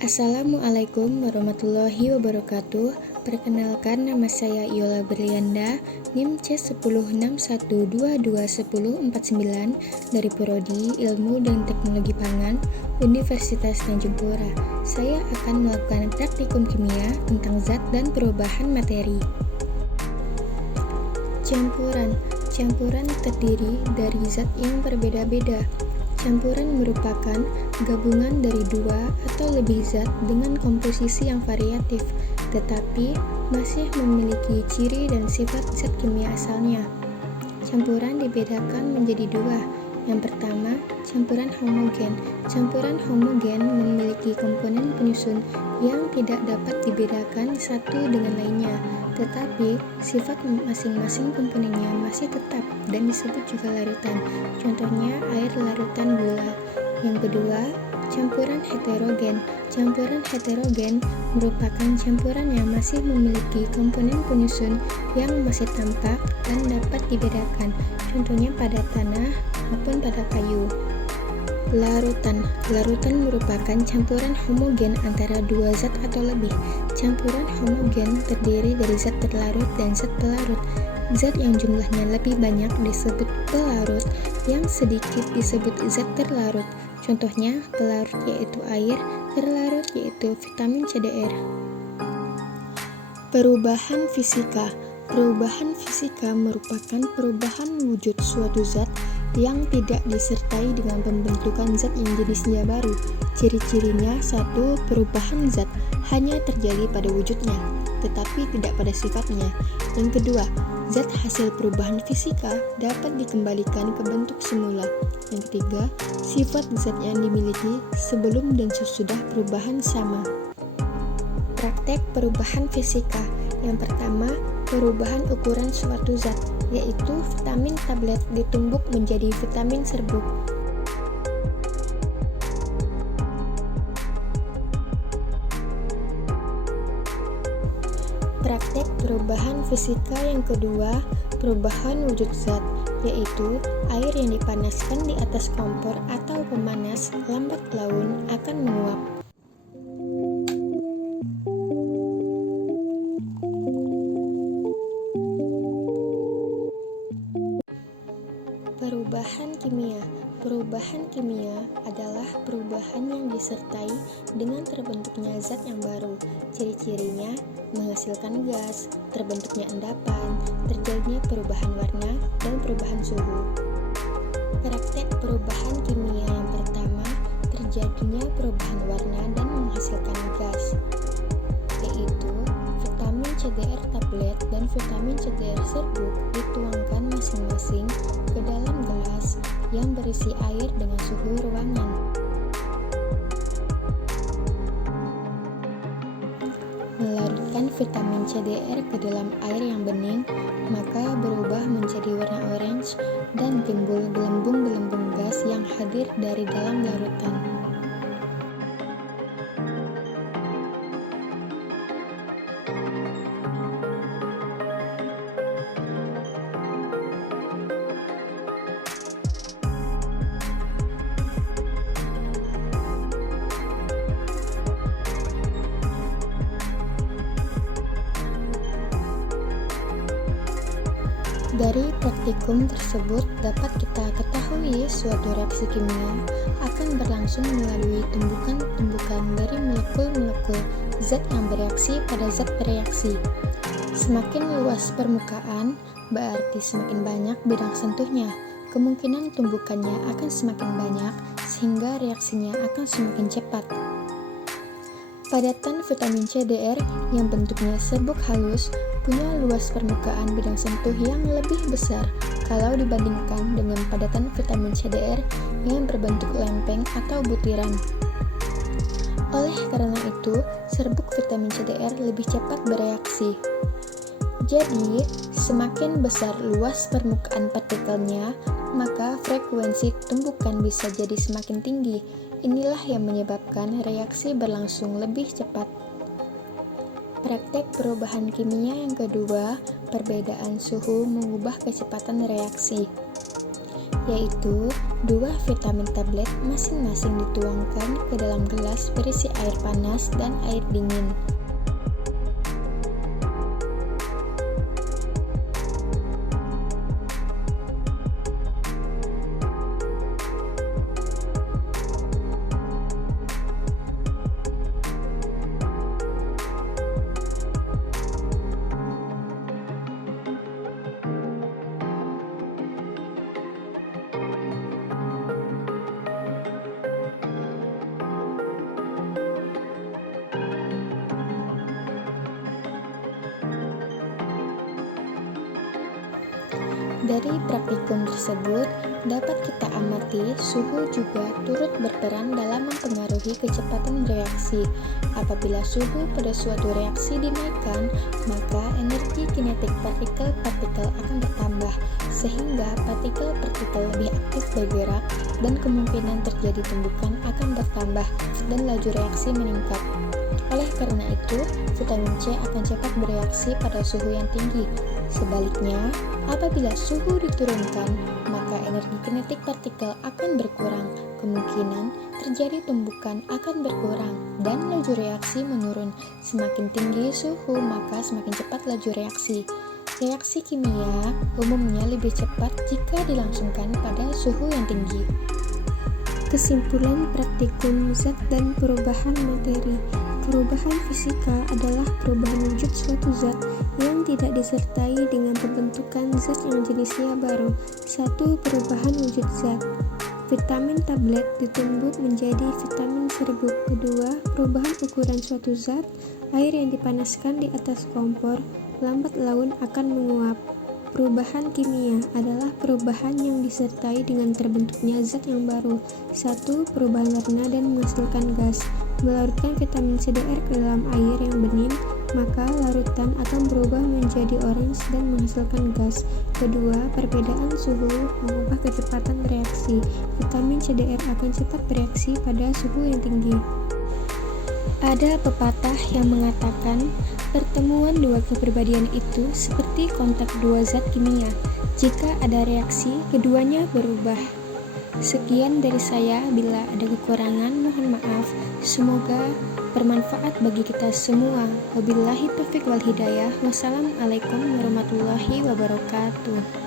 Assalamualaikum warahmatullahi wabarakatuh. Perkenalkan, nama saya Yola Berlianda, NIM C1061221049 dari Prodi Ilmu dan Teknologi Pangan, Universitas Tanjung Pura. Saya akan melakukan praktikum kimia tentang zat dan perubahan materi. Campuran terdiri dari zat yang berbeda-beda. Campuran merupakan gabungan dari dua atau lebih zat dengan komposisi yang variatif, tetapi masih memiliki ciri dan sifat zat kimia asalnya. Campuran dibedakan menjadi dua. Yang pertama, campuran homogen. Campuran homogen memiliki komponen penyusun yang tidak dapat dibedakan satu dengan lainnya, tetapi sifat masing-masing komponennya masih tetap dan disebut juga larutan. Contohnya air larutan gula. Yang kedua, campuran heterogen. Campuran heterogen merupakan campuran yang masih memiliki komponen penyusun yang masih tampak dan dapat dibedakan. Contohnya pada tanah maupun pada kayu. Larutan merupakan campuran homogen antara dua zat atau lebih. Campuran homogen terdiri dari zat terlarut dan zat pelarut. Zat yang jumlahnya lebih banyak disebut pelarut, yang sedikit disebut zat terlarut. Contohnya pelarut yaitu air, terlarut yaitu vitamin CDR. Perubahan fisika. Perubahan fisika merupakan perubahan wujud suatu zat yang tidak disertai dengan pembentukan zat yang jenisnya baru. Ciri-cirinya: satu, perubahan zat hanya terjadi pada wujudnya, tetapi tidak pada sifatnya. Yang kedua, zat hasil perubahan fisika dapat dikembalikan ke bentuk semula. Yang ketiga, sifat zat yang dimiliki sebelum dan sesudah perubahan sama. Praktek perubahan fisika. Yang pertama, perubahan ukuran suatu zat, yaitu vitamin tablet ditumbuk menjadi vitamin serbuk. Praktek perubahan fisika yang kedua, perubahan wujud zat, yaitu air yang dipanaskan di atas kompor atau pemanas lambat laun akan menguap. Perubahan kimia. Perubahan kimia adalah perubahan yang disertai dengan terbentuknya zat yang baru. Ciri-cirinya: menghasilkan gas, terbentuknya endapan, terjadinya perubahan warna, dan perubahan suhu. Praktek perubahan kimia yang pertama, terjadinya perubahan warna dan menghasilkan gas, yaitu vitamin CDR tablet dan vitamin CDR serbuk dituangkan masing-masing ke dalam gelas yang berisi air dengan suhu ruangan. Melarutkan vitamin CDR ke dalam air yang bening, maka berubah menjadi warna orange dan timbul gelembung-gelembung gas yang hadir dari dalam larutan. Dari praktikum tersebut dapat kita ketahui suatu reaksi kimia akan berlangsung melalui tumbukan-tumbukan dari molekul-molekul zat yang bereaksi pada zat bereaksi. Semakin luas permukaan, berarti semakin banyak bidang sentuhnya. Kemungkinan tumbukannya akan semakin banyak, sehingga reaksinya akan semakin cepat. Padatan vitamin CDR yang bentuknya serbuk halus punya luas permukaan bidang sentuh yang lebih besar kalau dibandingkan dengan padatan vitamin CDR yang berbentuk lempeng atau butiran. Oleh karena itu, serbuk vitamin CDR lebih cepat bereaksi. Jadi, semakin besar luas permukaan partikelnya, maka frekuensi tumbukan bisa jadi semakin tinggi. Inilah yang menyebabkan reaksi berlangsung lebih cepat. Praktek perubahan kimia yang kedua, perbedaan suhu mengubah kecepatan reaksi, yaitu Dua vitamin tablet masing-masing dituangkan ke dalam gelas berisi air panas dan air dingin. Dari praktikum tersebut, dapat kita amati suhu juga turut berperan dalam mempengaruhi kecepatan bereaksi. Apabila suhu pada suatu reaksi dinaikkan, maka energi kinetik partikel-partikel akan bertambah, sehingga partikel-partikel lebih aktif bergerak dan kemungkinan terjadi tumbukan akan bertambah dan laju reaksi meningkat. Oleh karena itu, vitamin C akan cepat bereaksi pada suhu yang tinggi. Sebaliknya, apabila suhu diturunkan, maka energi kinetik partikel akan berkurang, kemungkinan terjadi tumbukan akan berkurang, dan laju reaksi menurun. Semakin tinggi suhu, maka semakin cepat laju reaksi. Reaksi kimia umumnya lebih cepat jika dilangsungkan pada suhu yang tinggi. Kesimpulan praktikum zat dan perubahan materi. Perubahan fisika adalah perubahan wujud suatu zat yang tidak disertai dengan pembentukan zat yang jenisnya baru. 1. Perubahan wujud zat. Vitamin tablet ditumbuk menjadi vitamin serbuk. 2. Perubahan ukuran suatu zat. Air yang dipanaskan di atas kompor lambat laun akan menguap. Perubahan kimia adalah perubahan yang disertai dengan terbentuknya zat yang baru. 1. Perubahan warna dan menghasilkan gas. Melarutkan vitamin CDR ke dalam air yang bening, maka larutan akan berubah menjadi orange dan menghasilkan gas. Kedua, perbedaan suhu mengubah kecepatan reaksi. Vitamin CDR akan cepat bereaksi pada suhu yang tinggi. Ada pepatah yang mengatakan, pertemuan dua kepribadian itu seperti kontak dua zat kimia. Jika ada reaksi, keduanya berubah. Sekian dari saya, bila ada kekurangan mohon maaf. Semoga bermanfaat bagi kita semua. Wabillahi taufiq wal hidayah. Wassalamualaikum warahmatullahi wabarakatuh.